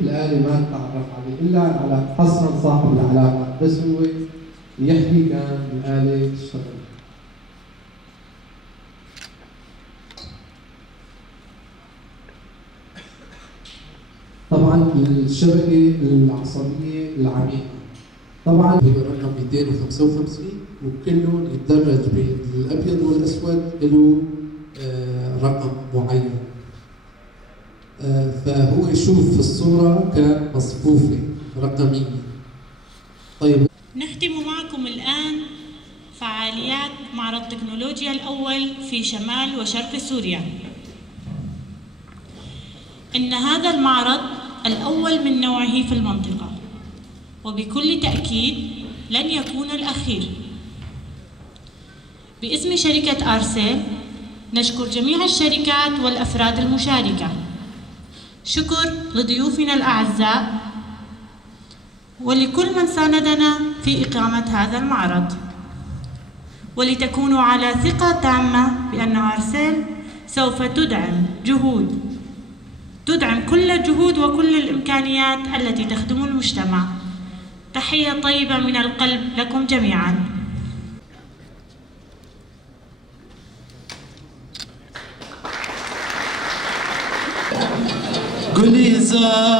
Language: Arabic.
الآلي ما تعرف عليه إلا على حصرا صاحب العلاقات، بس هو يحكي كان الآلة تشتغل. طبعا الشبكة العصبية العميقة طبعا هو رقم 255 وكله يتدرج بين الأبيض والأسود له رقم معين. فهو يشوف في الصورة كمصفوفة رقمية. طيب نختم معكم الآن فعاليات معرض تكنولوجيا الأول في شمال وشرق سوريا. إن هذا المعرض الأول من نوعه في المنطقة، وبكل تأكيد لن يكون الأخير. باسم شركة أرسل نشكر جميع الشركات والأفراد المشاركة. شكر لضيوفنا الأعزاء ولكل من ساندنا في إقامة هذا المعرض، ولتكونوا على ثقة تامة بأن أرسل سوف تدعم كل الجهود وكل الإمكانيات التي تخدم المجتمع. تحية طيبة من القلب لكم جميعاً. قولي زار